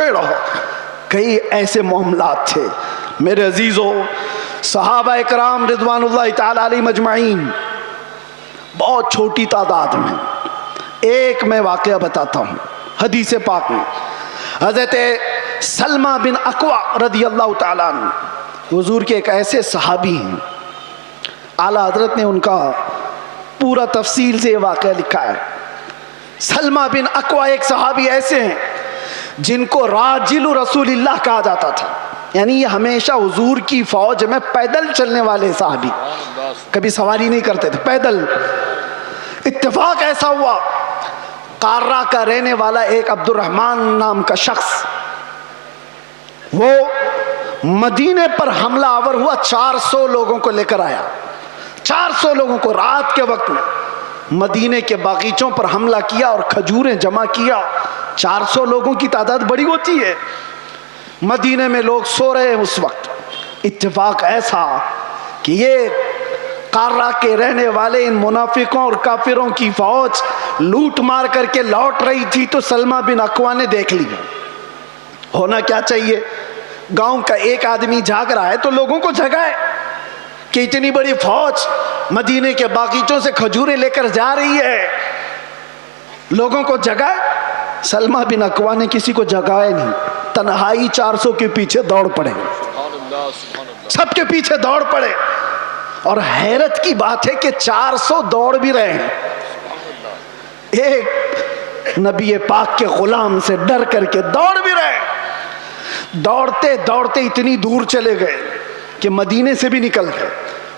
چھیڑو. کئی ایسے معاملات تھے میرے عزیزوں. صحابہ اکرام رضوان اللہ تعالی علیہم اجمعین بہت چھوٹی تعداد میں. ایک میں واقعہ بتاتا ہوں حدیث پاک میں. حضرت سلمہ بن اکوع رضی اللہ تعالیٰ عنہ حضور کے ایک ایسے صحابی ہیں، اعلیٰ حضرت نے ان کا پورا تفصیل سے یہ واقعہ لکھا ہے. سلمہ بن اکوع ایک صحابی ایسے ہیں جن کو راجل رسول اللہ کہا جاتا تھا، یعنی یہ ہمیشہ حضور کی فوج میں پیدل چلنے والے صحابی، کبھی سواری نہیں کرتے تھے، پیدل. اتفاق ایسا ہوا قارہ کا رہنے والا ایک عبد الرحمن نام کا شخص وہ مدینے پر حملہ آور ہوا، 400 لوگوں کو لے کر آیا. 400 لوگوں کو رات کے وقت میں مدینے کے باغیچوں پر حملہ کیا اور کھجوریں جمع کیا. 400 لوگوں کی تعداد بڑی ہوتی ہے. مدینے میں لوگ سو رہے ہیں اس وقت. اتفاق ایسا کہ یہ قارہ کے رہنے والے ان منافقوں اور کافروں کی فوج لوٹ مار کر کے لوٹ رہی تھی تو سلمہ بن اکوع نے دیکھ لیا. ہونا کیا چاہیے، گاؤں کا ایک آدمی جاگ رہا ہے تو لوگوں کو جگائے کہ اتنی بڑی فوج مدینے کے باغیچوں سے کھجوریں لے کر جا رہی ہے، لوگوں کو جگائے. سلمہ بن اکوع نے کسی کو جگائے نہیں، تنہائی 400 کے پیچھے دوڑ پڑے، سب کے پیچھے دوڑ پڑے. اور حیرت کی بات ہے کہ 400 دوڑ بھی رہے ہیں، ایک نبی پاک کے غلام سے ڈر کر کے دوڑ بھی رہے. دوڑتے دوڑتے اتنی دور چلے گئے کہ مدینے سے بھی نکل گئے.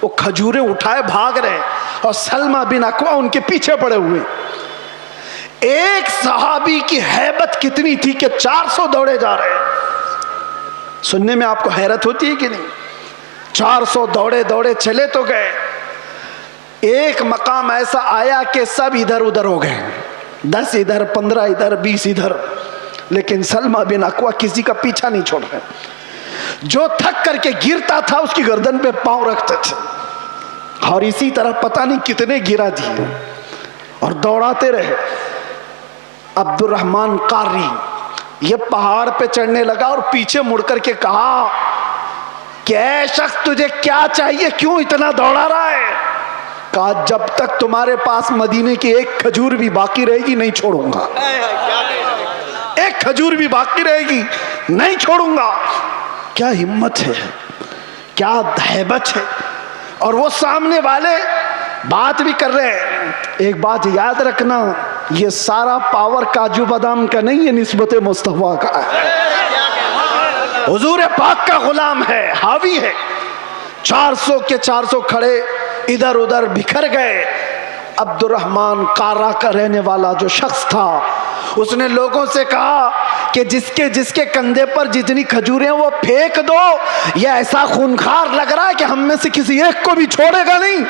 وہ کھجوریں اٹھائے بھاگ رہے اور سلمہ بن اکوع ان کے پیچھے پڑے ہوئے. ایک صحابی کی ہیبت کتنی تھی کہ 400 دوڑے جا رہے ہیں. سننے میں آپ کو حیرت ہوتی ہے کہ نہیں؟ 400 دوڑے دوڑے چلے تو گئے. ایک مقام ایسا آیا کہ سب ادھر ادھر ہو گئے، 10 ادھر 15 ادھر 20 ادھر، لیکن سلمہ بن اکوع کسی کا پیچھا نہیں چھوڑ رہے. جو تھک کر کے گرتا تھا اس کی گردن پہ پاؤں رکھتے تھے اور اسی طرح پتہ نہیں کتنے گرا دیے اور دوڑاتے رہے. عبد الرحمن قاری یہ پہاڑ پہ چڑھنے لگا اور پیچھے مڑ کر کے کہا کہ اے شخص تجھے کیا چاہیے، کیوں اتنا دوڑا رہا ہے؟ کہا جب تک تمہارے پاس مدینے کی ایک کھجور بھی باقی رہے گی نہیں چھوڑوں گا، ایک کھجور بھی باقی رہے گی نہیں چھوڑوں گا. کیا ہمت ہے، کیا ہیبت ہے. اور وہ سامنے والے بات بھی کر رہے ہیں. ایک بات یاد رکھنا، یہ سارا پاور کاجو بادام کا نہیں ہے، نسبت مصطفیٰ کا ہے. حضور پاک کا غلام ہے، حاوی ہے. 400 کے 400 کھڑے ادھر ادھر بکھر گئے. عبد الرحمن قارہ کا رہنے والا جو شخص تھا اس نے لوگوں سے کہا کہ جس کے کندھے پر جتنی کھجوریں وہ پھینک دو، یہ ایسا خونخوار لگ رہا ہے کہ ہم میں سے کسی ایک کو بھی چھوڑے گا نہیں.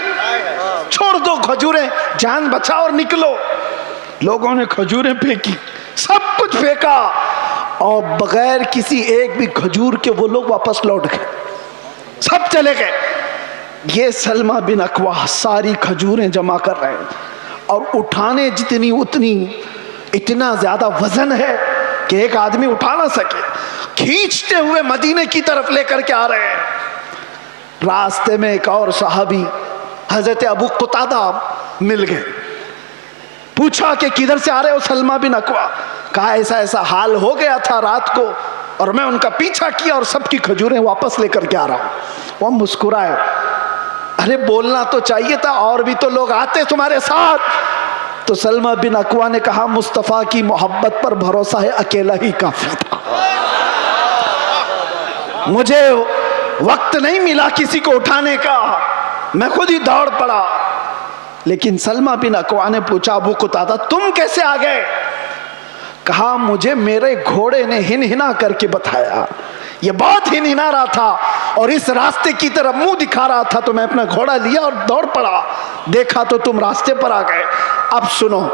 چھوڑ دو کھجوریں، جان بچاؤ اور نکلو. لوگوں نے کھجوریں پھینکی، سب کچھ پھینکا اور بغیر کسی ایک بھی کھجور کے وہ لوگ واپس لوٹ گئے، سب چلے گئے. یہ سلمہ بن اکوع ساری کھجوریں جمع کر رہے ہیں اور اٹھانے جتنی اتنی، اتنا زیادہ وزن ہے کہ ایک آدمی اٹھا نہ سکے. کھینچتے ہوئے مدینے کی طرف لے کر کے آ رہے ہیں. راستے میں ایک اور صحابی حضرت ابو قتادہ مل گئے. پوچھا کہ کدھر سے آ رہے ہو سلمہ بن اکوع؟ کہا ایسا ایسا حال ہو گیا تھا رات کو اور میں ان کا پیچھا کیا اور سب کی کھجوریں واپس لے کر کے آ رہا ہوں. وہ مسکرائے. ارے بولنا تو چاہیے تھا، اور بھی تو لوگ آتے تمہارے ساتھ. تو سلمہ بن اکوع نے کہا مصطفیٰ کی محبت پر بھروسہ ہے، اکیلا ہی کافی تھا، مجھے وقت نہیں ملا کسی کو اٹھانے کا، میں خود ہی دوڑ پڑا. لیکن سلمہ بن اکوع نے پوچھا ابو قتادہ تم کیسے آ گئے؟ کہا مجھے میرے گھوڑے نے ہنہنا کر کے بتایا، یہ بہت ہنہنا رہا تھا اور اس راستے کی طرف منہ دکھا رہا تھا تو میں اپنا گھوڑا لیا اور دوڑ پڑا، دیکھا تو تم راستے پر آ گئے. اب سنو،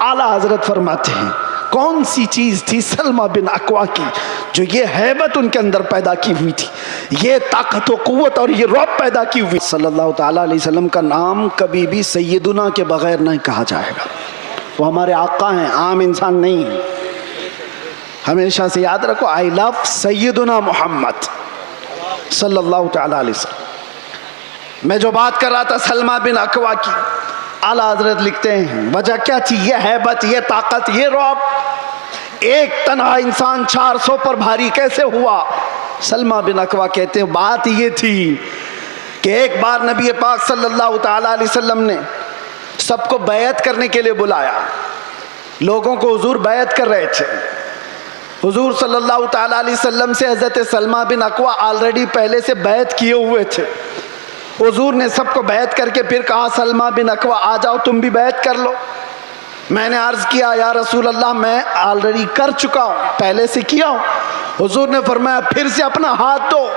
اعلیٰ حضرت فرماتے ہیں کون سی چیز تھی سلمہ بن اکوع کی جو یہ ہیبت ان کے اندر پیدا کی ہوئی تھی، یہ طاقت و قوت اور یہ رعب پیدا کی ہوئی. صلی اللہ تعالیٰ علیہ وسلم کا نام کبھی بھی سیدنا کے بغیر نہیں کہا جائے گا. وہ ہمارے آقا ہیں، عام انسان نہیں ہیں. ہمیشہ سے یاد رکھو, آئی لو سیدنا محمد صلی اللہ تعالیٰ علیہ وسلم. میں جو بات کر رہا تھا سلمہ بن اکوع کی, اعلیٰ حضرت لکھتے ہیں وجہ کیا تھی؟ یہ ہیبت, یہ طاقت, یہ رعب. ایک تنہا انسان 400 پر بھاری کیسے ہوا؟ سلمہ بن اکوع کہتے ہیں بات یہ تھی کہ ایک بار نبی پاک صلی اللہ تعالیٰ علیہ وسلم نے سب کو بیعت کرنے کے لیے بلایا. لوگوں کو حضور بیعت کر رہے تھے. حضور صلی اللہ تعالیٰ علیہ وسلم سے حضرت سلمہ بن اکوع آلریڈی پہلے سے بیعت کیے ہوئے تھے. حضور نے سب کو بیعت کر کے پھر کہا سلمہ بن اکوع آ جاؤ تم بھی بیعت کر لو. میں نے عرض کیا یا رسول اللہ میں آلریڈی کر چکا ہوں, پہلے سے کیا ہوں. حضور نے فرمایا پھر سے اپنا ہاتھ دو.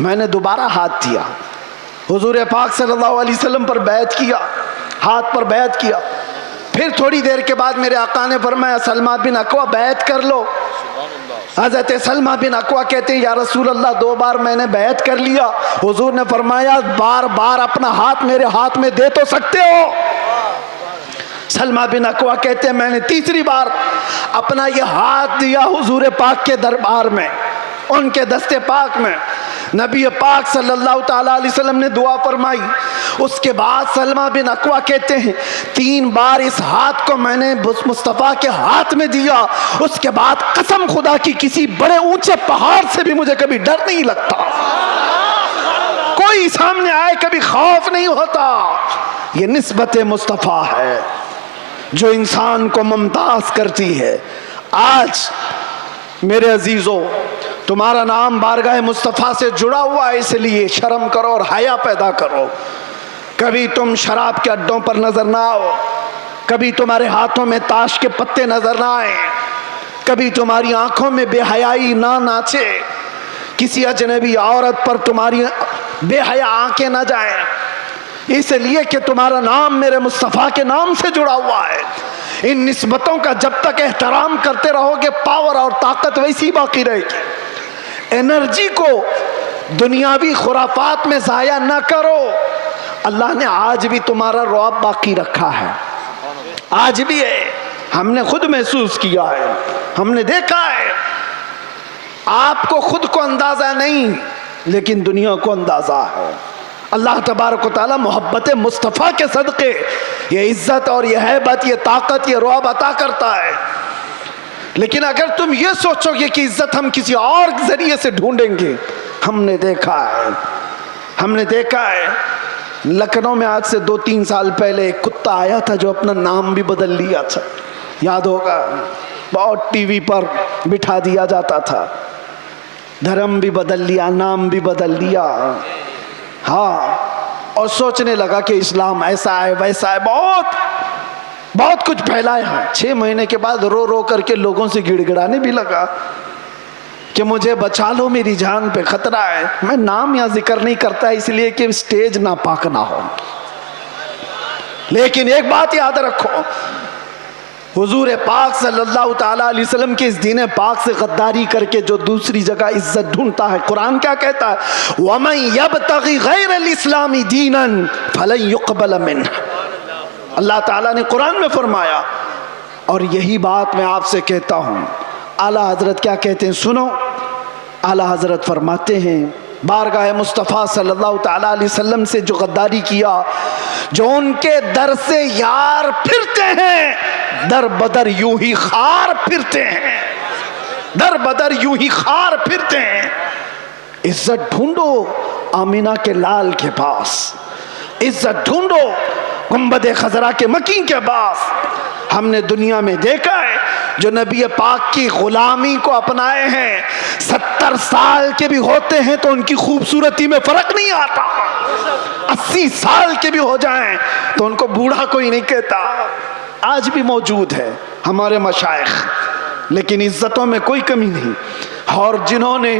میں نے دوبارہ ہاتھ دیا. حضور پاک صلی اللہ علیہ وسلم پر بیعت کیا, ہاتھ پر بیعت کیا. پھر تھوڑی دیر کے بعد میرے آقا نے فرمایا سلمہ بن اکوع بیعت کر لو. حضرت سلمہ بن اکوع کہتے ہیں یا رسول اللہ 2 بار میں نے بیعت کر لیا. حضور نے فرمایا بار بار اپنا ہاتھ میرے ہاتھ میں دے تو سکتے ہو. سلمہ بن اکوع کہتے ہیں میں نے تیسری بار اپنا یہ ہاتھ دیا حضور پاک کے دربار میں, ان کے دستے پاک میں. نبی پاک صلی اللہ تعالیٰ علیہ وسلم نے دعا فرمائی. اس کے بعد سلمہ بن اکوع کہتے ہیں 3 بار اس ہاتھ کو میں نے مصطفیٰ کے ہاتھ میں دیا. اس کے بعد قسم خدا کی کسی بڑے اونچے پہاڑ سے بھی مجھے کبھی ڈر نہیں لگتا, کوئی سامنے آئے کبھی خوف نہیں ہوتا. یہ نسبت مصطفیٰ ہے جو انسان کو ممتاز کرتی ہے. آج میرے عزیزو تمہارا نام بارگاہ مصطفیٰ سے جڑا ہوا ہے, اس لیے شرم کرو اور حیا پیدا کرو. کبھی تم شراب کے اڈوں پر نظر نہ آؤ, کبھی تمہارے ہاتھوں میں تاش کے پتے نظر نہ آئیں, کبھی تمہاری آنکھوں میں بے حیائی نہ ناچے, کسی اجنبی عورت پر تمہاری بے حیا آنکھیں نہ جائیں, اس لیے کہ تمہارا نام میرے مصطفیٰ کے نام سے جڑا ہوا ہے. ان نسبتوں کا جب تک احترام کرتے رہو گے پاور اور طاقت ویسی باقی رہے گی. انرجی کو دنیاوی خرافات میں ضائع نہ کرو. اللہ نے آج بھی تمہارا رعب باقی رکھا ہے, آج بھی ہے. ہم نے خود محسوس کیا ہے, ہم نے دیکھا ہے. آپ کو خود کو اندازہ نہیں لیکن دنیا کو اندازہ ہے. اللہ تبارک و تعالی محبت مصطفیٰ کے صدقے یہ عزت اور یہ ہیبت, یہ طاقت, یہ رعب عطا کرتا ہے. لیکن اگر تم یہ سوچو گے کہ عزت ہم کسی اور ذریعے سے ڈھونڈیں گے, ہم نے دیکھا ہے لکھنؤ میں آج سے 2-3 سال پہلے ایک کتا آیا تھا جو اپنا نام بھی بدل لیا تھا, یاد ہوگا, بہت ٹی وی پر بٹھا دیا جاتا تھا. دھرم بھی بدل لیا, نام بھی بدل لیا, ہاں, اور سوچنے لگا کہ اسلام ایسا ہے ویسا ہے, بہت کچھ پھیلایا ہے. 6 مہینے کے بعد رو رو کر کے لوگوں سے گڑ گڑانے بھی لگا کہ مجھے بچا لو, میری جان پہ خطرہ ہے. میں نام یا ذکر نہیں کرتا اس لیے کہ سٹیج ناپاک نہ ہو, لیکن ایک بات یاد رکھو, حضور پاک صلی اللہ تعالیٰ علیہ وسلم کے اس دین پاک سے غداری کر کے جو دوسری جگہ عزت ڈھونڈتا ہے, قرآن کیا کہتا ہے, وَمَن يَبْتَغِ غَيْرَ الْإِسْلَامِ دِينًا فَلَن يُقْبَلَ مِنْهُ. اللہ تعالیٰ نے قرآن میں فرمایا, اور یہی بات میں آپ سے کہتا ہوں. اعلیٰ حضرت کیا کہتے ہیں سنو. اعلیٰ حضرت فرماتے ہیں بارگاہ مصطفیٰ صلی اللہ تعالیٰ علیہ وسلم سے جو غداری کیا, جو ان کے در سے یار پھرتے ہیں, در بدر یوں ہی خار پھرتے ہیں, در بدر یوں ہی خار پھرتے ہیں. عزت ڈھونڈو آمینہ کے لال کے پاس, عزت ڈھونڈو گنبد خضرا کے مکین کے پاس. ہم نے دنیا میں دیکھا ہے جو نبی پاک کی غلامی کو اپنائے ہیں 70 سال کے بھی ہوتے ہیں تو ان کی خوبصورتی میں فرق نہیں آتا. 80 سال کے بھی ہو جائیں تو ان کو بوڑھا کوئی نہیں کہتا. آج بھی موجود ہے ہمارے مشائخ, لیکن عزتوں میں کوئی کمی نہیں. اور جنہوں نے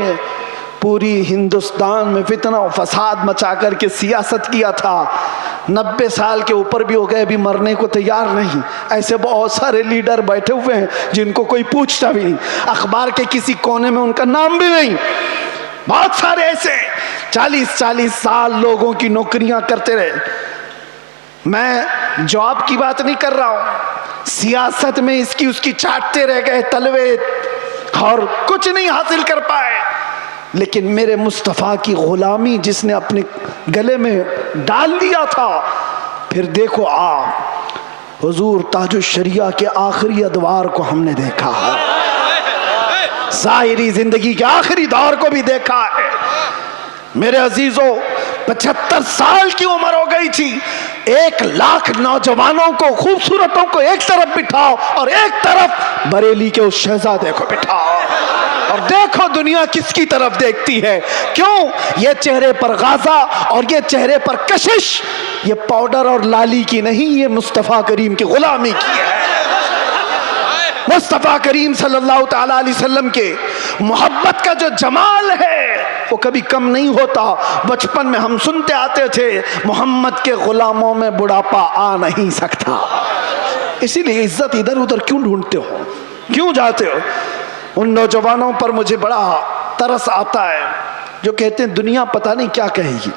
پوری ہندوستان میں فتنہ و فساد مچا کر کے سیاست کیا تھا, 90 سال کے اوپر بھی ہو گئے, بھی مرنے کو تیار نہیں. ایسے بہت سارے لیڈر بیٹھے ہوئے ہیں جن کو کوئی پوچھتا بھی نہیں, اخبار کے کسی کونے میں ان کا نام بھی نہیں. بہت سارے ایسے 40 سال لوگوں کی نوکریاں کرتے رہے. میں جاب کی بات نہیں کر رہا ہوں, سیاست میں اس کی چاٹتے رہ گئے تلوے. اور کچھ نہیں حاصل کر پائے، لیکن میرے مصطفیٰ کی غلامی جس نے اپنے گلے میں ڈال دیا تھا، پھر دیکھو آپ حضور تاج الشریعہ کے آخری ادوار کو ہم نے دیکھا ہے، ظاہری زندگی کے آخری دور کو بھی دیکھا ہے۔ میرے عزیزوں 75 سال کی عمر ہو گئی تھی، 1 لاکھ نوجوانوں کو، خوبصورتوں کو ایک طرف بٹھاؤ اور ایک طرف بریلی کے اس شہزادے کو بٹھاؤ، اور دیکھو دنیا کس کی طرف دیکھتی ہے۔ کیوں؟ یہ چہرے پر غازہ اور یہ چہرے پر کشش، یہ پاؤڈر اور لالی کی نہیں، یہ مصطفیٰ کریم کی غلامی کی ہے۔ مصطفیٰ کریم صلی اللہ تعالیٰ علیہ وسلم کے محبت کا جو جمال ہے وہ کبھی کم نہیں ہوتا۔ بچپن میں ہم سنتے آتے تھے محمد کے غلاموں میں بڑھاپا آ نہیں سکتا۔ اسی لیے عزت ادھر ادھر کیوں ڈھونڈتے ہو، کیوں جاتے ہو؟ ان نوجوانوں پر مجھے بڑا ترس آتا ہے جو کہتے ہیں دنیا پتہ نہیں کیا کہے گی،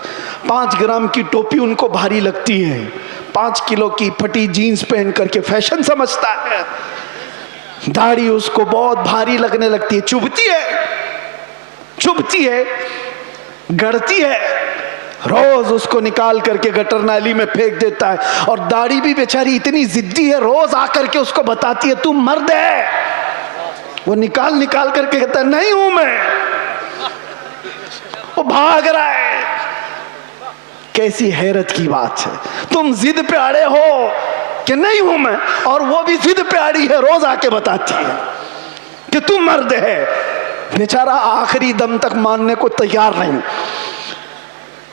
5 گرام کی ٹوپی ان کو بھاری لگتی ہے، 5 کلو کی پھٹی جینز پہن کر کے فیشن سمجھتا ہے، داڑھی اس کو بہت بھاری لگنے لگتی ہے، چبھتی ہے، گڑتی ہے، روز اس کو نکال کر کے گٹر نالی میں پھینک دیتا ہے، اور داڑھی بھی بیچاری اتنی ضدی ہے، روز آ کر کے اس کو بتاتی ہے تم مرد ہے، وہ نکال کر کے کہتا ہے نہیں ہوں میں، وہ بھاگ رہا ہے۔ کیسی حیرت کی بات ہے، تم ضد پہ اڑے ہو کہ نہیں ہوں میں، اور وہ بھی ضد پہ اڑی ہے، روز آ کے بتاتی ہے کہ تم مرد ہے۔ بیچارہ آخری دم تک ماننے کو تیار نہیں۔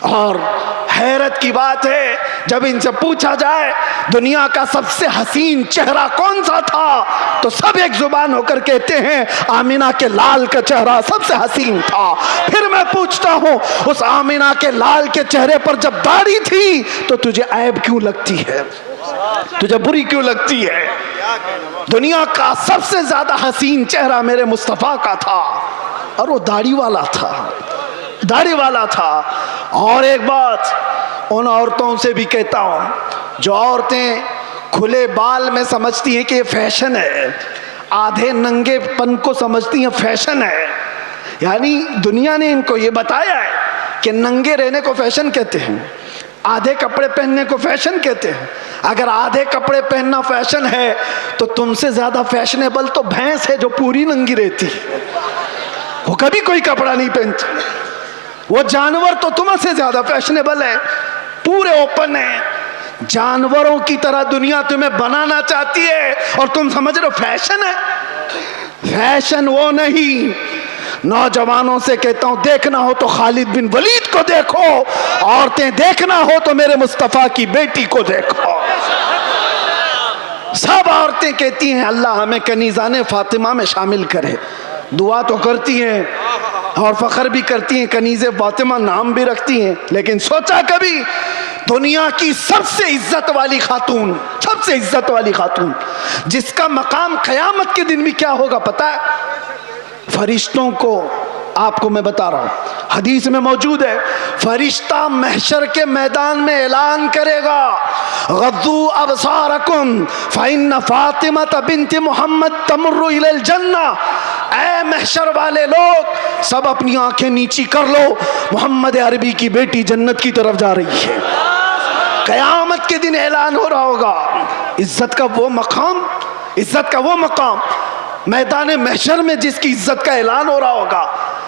اور حیرت کی بات ہے جب ان سے پوچھا جائے دنیا کا سب سے حسین چہرہ کون سا تھا تو سب ایک زبان ہو کر کہتے ہیں آمینہ کے لال کا چہرہ سب سے حسین تھا۔ پھر میں پوچھتا ہوں اس آمینہ کے لال کے چہرے پر جب داڑھی تھی تو تجھے عیب کیوں لگتی ہے، تجھے بری کیوں لگتی ہے؟ دنیا کا سب سے زیادہ حسین چہرہ میرے مصطفیٰ کا تھا، اور وہ داڑھی والا تھا۔ اور ایک بات ان عورتوں سے بھی کہتا ہوں جو عورتیں کھلے بال میں سمجھتی ہیں کہ یہ فیشن ہے، آدھے ننگے پن کو سمجھتی ہیں فیشن ہے، یعنی دنیا نے ان کو یہ بتایا ہے کہ ننگے رہنے کو فیشن کہتے ہیں، آدھے کپڑے پہننے کو فیشن کہتے ہیں۔ اگر آدھے کپڑے پہننا فیشن ہے تو تم سے زیادہ فیشنیبل تو بھینس ہے جو پوری ننگی رہتی ہے، وہ کبھی کوئی کپڑا نہیں پہنتی۔ وہ جانور تو تم سے زیادہ فیشنیبل ہے، پورے اوپن ہے۔ جانوروں کی طرح دنیا تمہیں بنانا چاہتی ہے اور تم سمجھ رہے ہو فیشن ہے۔ فیشن وہ نہیں۔ نوجوانوں سے کہتا ہوں دیکھنا ہو تو خالد بن ولید کو دیکھو، عورتیں دیکھنا ہو تو میرے مصطفیٰ کی بیٹی کو دیکھو۔ سب عورتیں کہتی ہیں اللہ ہمیں کنیزان فاطمہ میں شامل کرے، دعا تو کرتی ہیں اور فخر بھی کرتی ہیں، کنیز فاطمہ نام بھی رکھتی ہیں، لیکن سوچا کبھی دنیا کی سب سے عزت والی خاتون جس کا مقام قیامت کے دن بھی کیا ہوگا پتہ ہے؟ فرشتوں کو آپ کو میں بتا رہا ہوں، حدیث میں موجود ہے، فرشتہ محشر کے میدان میں اعلان کرے گا غضوا ابصارکم فإن فاطمہ بنت محمد تمر الی الجنہ۔ اے محشر والے لوگ سب اپنی آنکھیں نیچی کر لو، محمد عربی کی بیٹی جنت کی طرف جا رہی ہے۔ قیامت کے دن اعلان ہو رہا ہوگا۔ عزت کا وہ مقام میدان محشر میں جس کی عزت کا اعلان ہو رہا ہوگا۔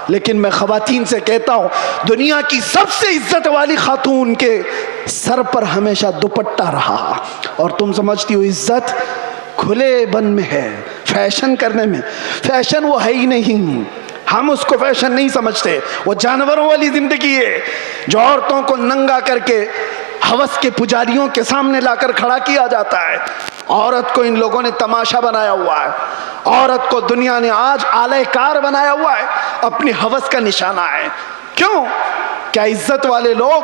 لیکن میں خواتین سے کہتا ہوں دنیا کی سب سے عزت والی خاتون کے سر پر ہمیشہ دوپٹہ رہا، اور تم سمجھتی ہو عزت کھلے بن میں ہے، فیشن کرنے میں۔ فیشن وہ ہے ہی نہیں، ہم اس کو فیشن نہیں سمجھتے، وہ جانوروں والی زندگی ہے جو عورتوں کو ننگا کر کے ہوس کے پجاریوں کے سامنے لا کر کھڑا کیا جاتا ہے۔ عورت کو ان لوگوں نے تماشا بنایا ہوا ہے، عورت کو دنیا نے آج آلہ کار بنایا ہوا ہے، اپنی ہوس کا نشانہ ہے۔ کیوں؟ کیا عزت والے لوگ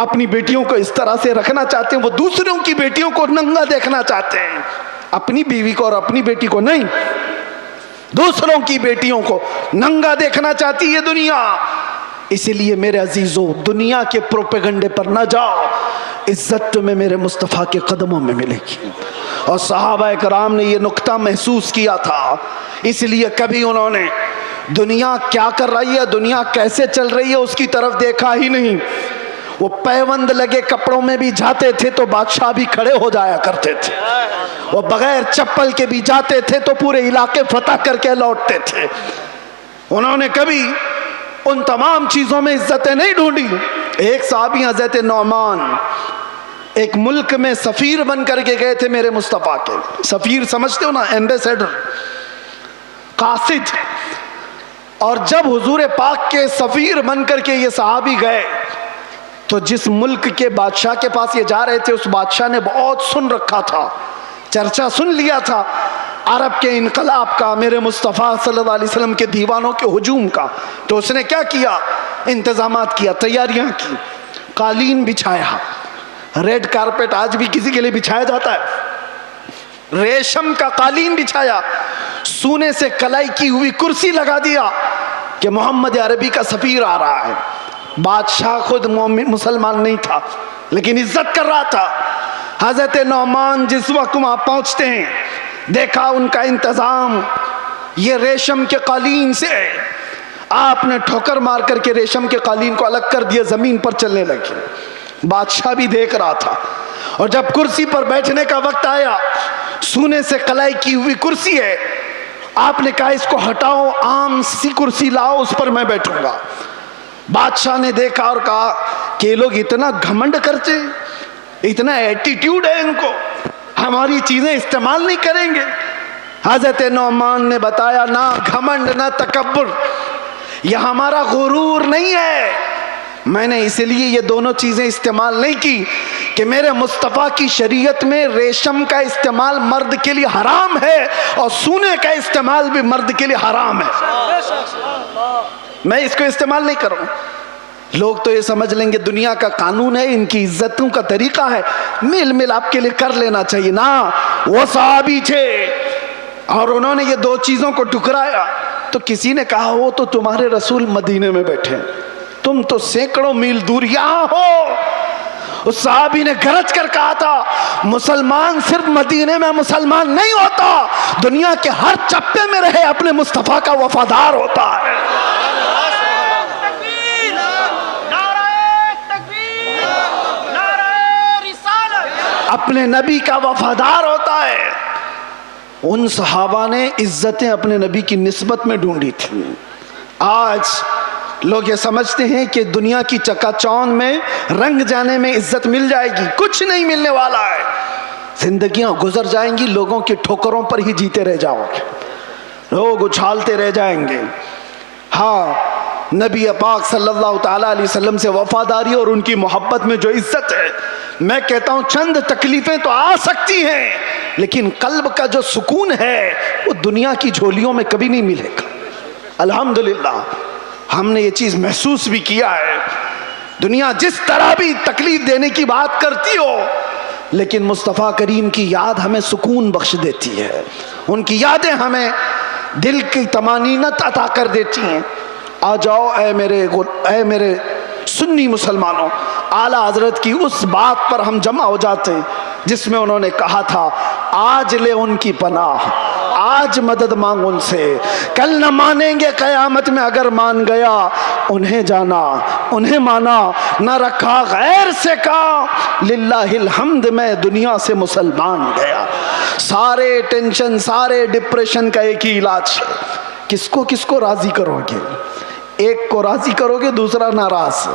اپنی بیٹیوں کو اس طرح سے رکھنا چاہتے ہیں؟ وہ دوسروں کی بیٹیوں کو ننگا دیکھنا چاہتے ہیں، اپنی بیوی کو اور اپنی بیٹی کو نہیں، دوسروں کی بیٹیوں کو ننگا دیکھنا چاہتی ہے دنیا۔ اسی لیے میرے عزیزوں دنیا کے پروپیگنڈے پر نہ جاؤ، عزت تمہیں میرے مصطفیٰ کے قدموں میں ملے گی۔ اور صحابہ کرام نے یہ نقطہ محسوس کیا تھا، اس لیے کبھی انہوں نے دنیا کیا کر رہی ہے، دنیا کیسے چل رہی ہے اس کی طرف دیکھا ہی نہیں۔ وہ پیوند لگے کپڑوں میں بھی جاتے تھے تو بادشاہ بھی کھڑے ہو جایا کرتے تھے، وہ بغیر چپل کے بھی جاتے تھے تو پورے علاقے فتح کر کے لوٹتے تھے۔ انہوں نے کبھی ان تمام چیزوں میں عزتیں نہیں ڈھونڈی۔ ایک صحابی حضرت نعمان ایک ملک میں سفیر بن کر کے گئے تھے میرے مصطفیٰ کے، سفیر سمجھتے ہو نا، ایمبیسیڈر، قاصد۔ اور جب حضور پاک کے سفیر بن کر کے یہ صحابی گئے تو جس ملک کے بادشاہ کے پاس یہ جا رہے تھے اس بادشاہ نے بہت سن رکھا تھا، چرچا سن لیا تھا عرب کے انقلاب کا، میرے مصطفیٰ صلی اللہ علیہ وسلم کے دیوانوں کے ہجوم کا۔ تو اس نے کیا کیا، انتظامات کیا، تیاریاں کی، قالین بچھایا، ریڈ کارپیٹ آج بھی کسی کے لیے بچھایا جاتا ہے، ریشم کا قالین بچھایا، سونے سے کلائی کی ہوئی کرسی لگا دیا کہ محمد عربی کا سفیر آ رہا ہے۔ بادشاہ خود مسلمان نہیں تھا لیکن عزت کر رہا تھا۔ حضرت نعمان جس وقت وہاں پہنچتے ہیں، دیکھا ان کا انتظام یہ ریشم کے قالین سے، آپ نے ٹھوکر مار کر کے ریشم کے قالین کو الگ کر دیا، زمین پر چلنے لگے۔ بادشاہ بھی دیکھ رہا تھا، اور جب کرسی پر بیٹھنے کا وقت آیا، سونے سے کلائی کی ہوئی کرسی ہے، آپ نے کہا اس کو ہٹاؤ، عام سی کرسی لاؤ، اس پر میں بیٹھوں گا۔ بادشاہ نے دیکھا اور کہا کہ یہ لوگ اتنا گھمنڈ کرتے، اتنا ایٹیٹیوڈ ہے ان کو، ہماری چیزیں استعمال نہیں کریں گے۔ حضرت نعمان نے بتایا نہ گھمنڈ نہ تکبر، یہ ہمارا غرور نہیں ہے، میں نے اس لیے یہ دونوں چیزیں استعمال نہیں کی کہ میرے مصطفیٰ کی شریعت میں ریشم کا استعمال مرد کے لیے حرام ہے اور سونے کا استعمال بھی مرد کے لیے حرام ہے، میں اس کو استعمال نہیں کروں۔ لوگ تو یہ سمجھ لیں گے دنیا کا قانون ہے، ان کی عزتوں کا طریقہ ہے، مل مل آپ کے لیے کر لینا چاہیے۔ نا، وہ صحابی تھے اور انہوں نے یہ دو چیزوں کو ٹکرایا تو کسی نے کہا وہ تو تمہارے رسول مدینے میں بیٹھے ہیں، تم تو سینکڑوں میل دور یہاں ہو۔ اس صحابی نے گرج کر کہا تھا مسلمان صرف مدینے میں مسلمان نہیں ہوتا، دنیا کے ہر چپے میں رہے اپنے مصطفیٰ کا وفادار ہوتا ہے۔ اپنے نبی کا وفادار ہوتا ہے۔ ان صحابہ نے عزتیں اپنے نبی کی نسبت میں ڈھونڈی تھی۔ آج لوگ یہ سمجھتے ہیں کہ دنیا کی چکا چوند میں رنگ جانے میں عزت مل جائے گی، کچھ نہیں ملنے والا ہے۔ زندگیاں گزر جائیں گی، لوگوں کی ٹھوکروں پر ہی جیتے رہ جاؤ گے، لوگ اچھالتے رہ جائیں گے۔ ہاں، نبی پاک صلی اللہ تعالیٰ علیہ وسلم سے وفاداری اور ان کی محبت میں جو عزت ہے، میں کہتا ہوں چند تکلیفیں تو آ سکتی ہیں لیکن قلب کا جو سکون ہے وہ دنیا کی جھولیوں میں کبھی نہیں ملے گا۔ الحمدللہ ہم نے یہ چیز محسوس بھی کیا ہے۔ دنیا جس طرح بھی تکلیف دینے کی بات کرتی ہو لیکن مصطفیٰ کریم کی یاد ہمیں سکون بخش دیتی ہے، ان کی یادیں ہمیں دل کی طمانینت عطا کر دیتی ہیں۔ آ جاؤ اے میرے سنی مسلمانوں، اعلیٰ حضرت کی اس بات پر ہم جمع ہو جاتے ہیں جس میں انہوں نے کہا تھا آج لے ان کی پناہ، آج مدد مانگ ان سے، کل نہ مانیں گے قیامت میں اگر مان گیا، انہیں جانا انہیں مانا، نہ رکھا غیر سے کام، للہ الحمد میں دنیا سے مسلمان گیا۔ سارے ٹینشن، سارے ڈپریشن کا ایک ہی علاج ہے، کس کو راضی کرو گے؟ ایک کو راضی کرو گے دوسرا ناراض،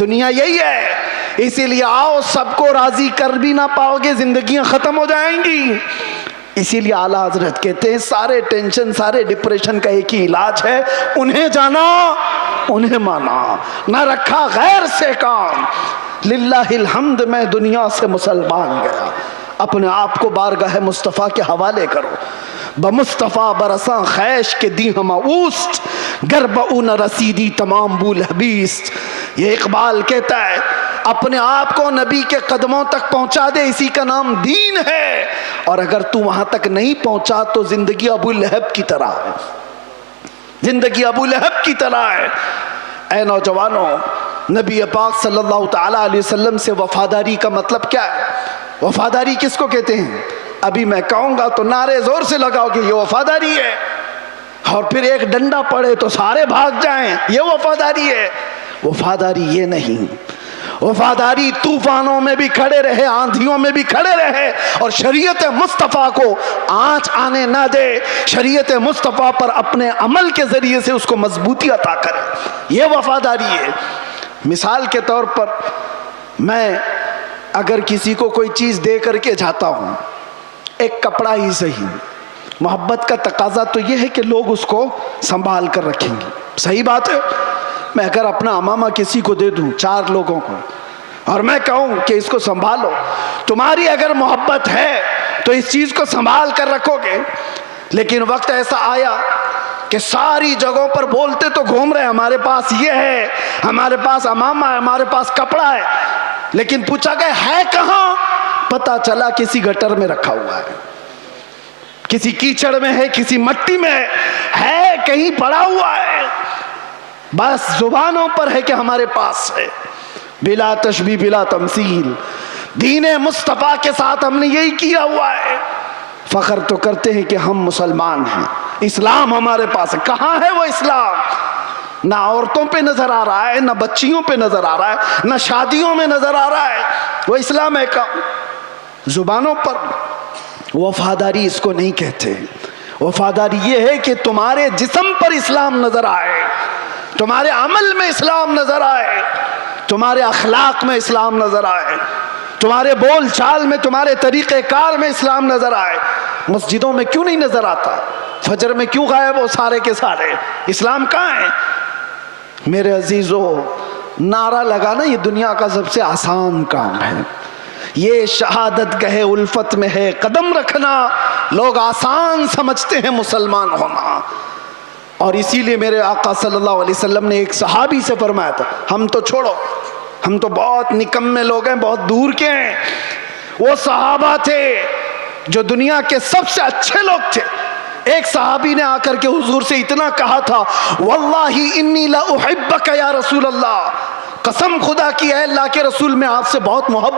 دنیا یہی ہے۔ اسی لیے آؤ، سب کو راضی کر بھی نہ پاؤ گے، زندگیاں ختم ہو جائیں گی۔ اسی لیے اعلیٰ حضرت کہتے ہیں سارے ٹینشن، سارے ڈپریشن کا ایک ہی علاج ہے، انہیں جانا انہیں مانا، نہ رکھا غیر سے کام، للہ الحمد میں دنیا سے مسلمان گیا۔ اپنے آپ کو بارگاہ مصطفیٰ کے حوالے کرو، بمصطفیٰ برساں خیش کے دی ہم اوست، گر بہو نہ رسیدی تمام بول حبیست۔ یہ اقبال کہتا ہے اپنے آپ کو نبی کے قدموں تک پہنچا دے، اسی کا نام دین ہے، اور اگر تو وہاں تک نہیں پہنچا تو زندگی ابو لہب کی طرح ہے، زندگی ابو لہب کی طرح ہے۔ اے نوجوانوں، نبی پاک صلی اللہ تعالیٰ علیہ وسلم سے وفاداری کا مطلب کیا ہے؟ وفاداری کس کو کہتے ہیں؟ ابھی میں کہوں گا تو نعرے زور سے لگاؤ کہ یہ وفاداری ہے، اور پھر ایک ڈنڈا پڑے تو سارے بھاگ جائیں، یہ وفاداری ہے۔ وفاداری یہ نہیں، وفاداری طوفانوں میں بھی کھڑے رہے، آندھیوں میں بھی کھڑے رہے، اور شریعت مصطفیٰ کو آنچ آنے نہ دے، شریعت مصطفیٰ پر اپنے عمل کے ذریعے سے اس کو مضبوطی عطا کرے، یہ وفاداری ہے۔ مثال کے طور پر میں اگر کسی کو کوئی چیز دے کر کے جاتا ہوں، ایک کپڑا ہی صحیح، محبت کا تقاضا تو یہ ہے کہ لوگ اس کو سنبھال کر رکھیں گے، صحیح بات ہے۔ میں اگر اپنا امامہ کسی کو دے دوں، 4 لوگوں کو، اور میں کہوں کہ اس کو سنبھالو، تمہاری اگر محبت ہے تو اس چیز کو سنبھال کر رکھو گے۔ لیکن وقت ایسا آیا کہ ساری جگہوں پر بولتے تو گھوم رہے، ہمارے پاس یہ ہے، ہمارے پاس امامہ ہے، ہمارے پاس کپڑا ہے، لیکن پوچھا گیا ہے کہاں؟ پتا چلا کسی گٹر میں رکھا ہوا ہے، کسی کیچڑ میں ہے، کسی مٹی میں ہے، کہیں پڑا ہوا ہے۔ بس زبانوں پر ہے کہ ہمارے پاس ہے، بلا تشبیہ بلا تمثیل۔ دین مصطفیٰ کے ساتھ ہم نے یہی کیا ہوا ہے، فخر تو کرتے ہیں کہ ہم مسلمان ہیں، اسلام ہمارے پاس ہے۔ کہاں ہے وہ اسلام؟ نہ عورتوں پہ نظر آ رہا ہے، نہ بچیوں پہ نظر آ رہا ہے، نہ شادیوں میں نظر آ رہا ہے، وہ اسلام ہے کہاں؟ زبانوں پر۔ وفاداری اس کو نہیں کہتے، وفاداری یہ ہے کہ تمہارے جسم پر اسلام نظر آئے، تمہارے عمل میں اسلام نظر آئے، تمہارے اخلاق میں اسلام نظر آئے، تمہارے بول چال میں، تمہارے طریقہ کار میں اسلام نظر آئے۔ مسجدوں میں کیوں نہیں نظر آتا؟ فجر میں کیوں غائب ہو سارے کے سارے؟ اسلام کہاں ہے؟ میرے عزیزو، نعرہ لگانا یہ دنیا کا سب سے آسان کام ہے، یہ شہادت گہے الفت میں ہے قدم رکھنا، لوگ آسان سمجھتے ہیں مسلمان ہونا۔ اور اسی لیے میرے آقا صلی اللہ علیہ وسلم نے ایک صحابی سے فرمایا تھا، ہم تو چھوڑو، ہم تو بہت نکمے لوگ ہیں، بہت دور کے ہیں، وہ صحابہ تھے جو دنیا کے سب سے اچھے لوگ تھے۔ ایک صحابی نے آ کر کے حضور سے اتنا کہا تھا، واللہ انی لا احبک یا رسول اللہ، قسم خدا کی ہے اللہ کے رسول، میں آپ سے بہت محبت